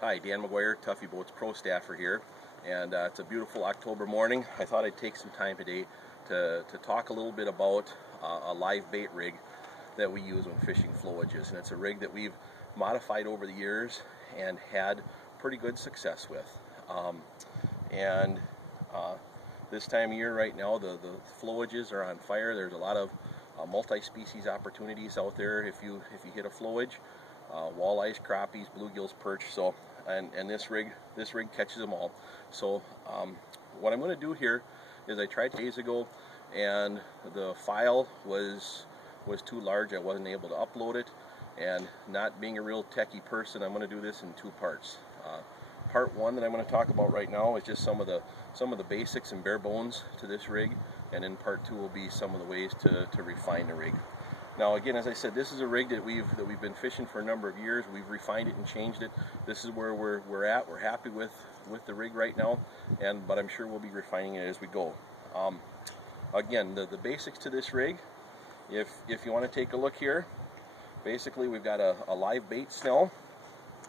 Hi, Dan McGuire, TUFFY Boats Pro Staffer here, and it's a beautiful October morning. I thought I'd take some time today to talk a little bit about a live bait rig that we use when fishing flowages, and it's a rig that we've modified over the years and had pretty good success with. This time of year right now, the flowages are on fire. There's a lot of multi-species opportunities out there if you hit a flowage. Walleyes, crappies, bluegills, perch. So, and this rig catches them all. So, what I'm going to do here is I tried days ago, and the file was too large. I wasn't able to upload it, and not being a real techie person, I'm going to do this in two parts. Part one that I'm going to talk about right now is just some of the basics and bare bones to this rig, and then part two will be some of the ways to refine the rig. Now, again, as I said, this is a rig that we've been fishing for a number of years. We've refined it and changed it. This is where we're at. We're happy with the rig right now, but I'm sure we'll be refining it as we go. Again, the basics to this rig. If you want to take a look here, basically we've got a live bait snell,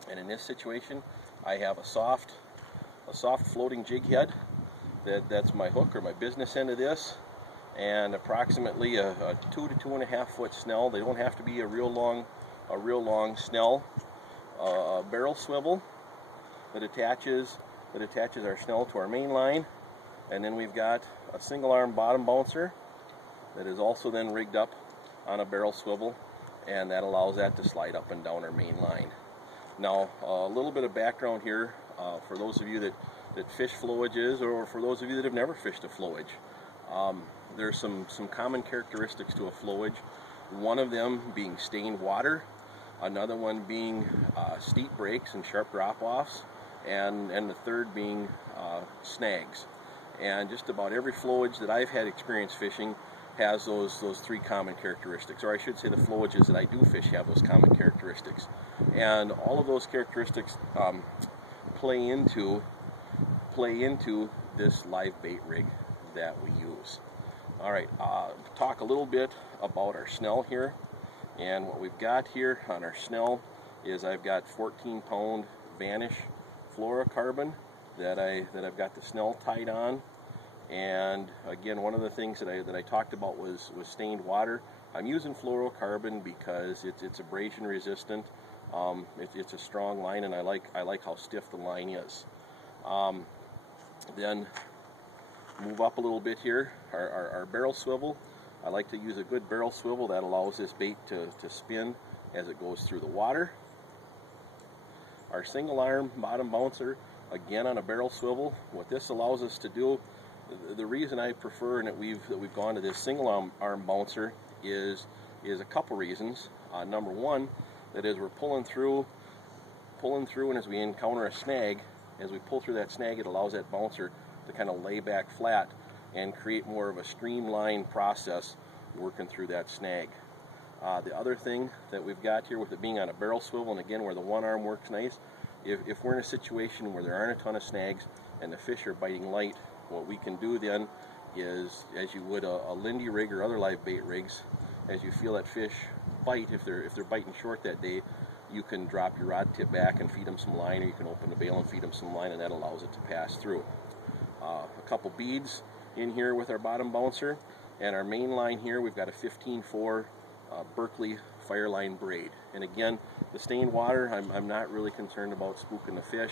and in this situation, I have a soft floating jig head. That's my hook or my business end of this. And approximately a 2 to 2.5 foot snell. They don't have to be a real long snell. A barrel swivel that attaches our snell to our main line, and then we've got a single arm bottom bouncer that is also then rigged up on a barrel swivel, and that allows that to slide up and down our main line. Now, a little bit of background here for those of you that fish flowages, or for those of you that have never fished a flowage. There's some common characteristics to a flowage. One of them being stained water, another one being steep breaks and sharp drop-offs, and the third being snags. And just about every flowage that I've had experience fishing has those three common characteristics, or I should say the flowages that I do fish have those common characteristics. And all of those characteristics play into this live bait rig that we use. All right, talk a little bit about our snell here, and what we've got here on our snell is I've got 14-pound Vanish fluorocarbon that I've got the snell tied on. And again, one of the things that I talked about was stained water. I'm using fluorocarbon because it's abrasion resistant. It's a strong line, and I like how stiff the line is. Then move up a little bit here. Our barrel swivel. I like to use a good barrel swivel that allows this bait to spin as it goes through the water. Our single arm bottom bouncer, again on a barrel swivel. What this allows us to do, the reason I prefer and that we've gone to this single arm bouncer is a couple reasons. Number one, that as we're pulling through, and as we encounter a snag, as we pull through that snag, it allows that bouncer to kind of lay back flat and create more of a streamlined process working through that snag. The other thing that we've got here with it being on a barrel swivel, and again where the one arm works nice, if we're in a situation where there aren't a ton of snags and the fish are biting light, what we can do then is, as you would a Lindy rig or other live bait rigs, as you feel that fish bite, if they're biting short that day, you can drop your rod tip back and feed them some line, or you can open the bail and feed them some line, and that allows it to pass through. A couple beads in here with our bottom bouncer, and our main line here we've got a 15-4 Berkeley Fireline braid. And again, the stained water, I'm not really concerned about spooking the fish,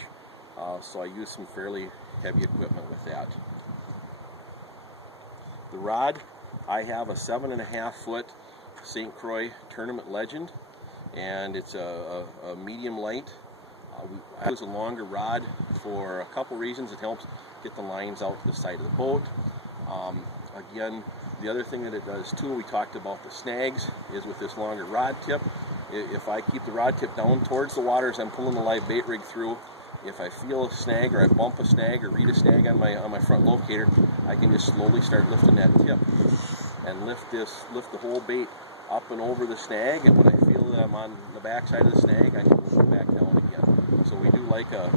so I use some fairly heavy equipment with that. The rod, I have a 7.5 foot St. Croix Tournament Legend, and it's a medium light. I use a longer rod for a couple reasons. It helps get the lines out to the side of the boat. Again, the other thing that it does too, we talked about the snags, is with this longer rod tip, if I keep the rod tip down towards the water as I'm pulling the live bait rig through, if I feel a snag or I bump a snag or read a snag on my front locator, I can just slowly start lifting that tip and lift the whole bait up and over the snag, and when I feel that I'm on the back side of the snag, I can move it back down again. So we do like a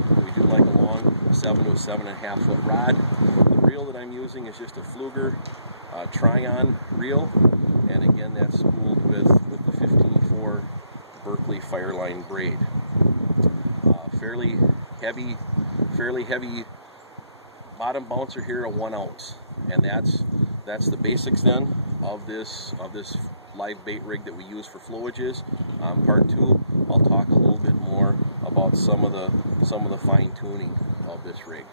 long 7 to 7.5 foot rod. The reel that I'm using is just a Fluger Tryon reel, and again that's spooled with the 15-4 Berkeley Fireline braid. fairly heavy bottom bouncer here, a 1 ounce, and that's the basics then of this live bait rig that we use for flowages. Part 2, I'll talk a little bit more about some of the fine tuning of this rig.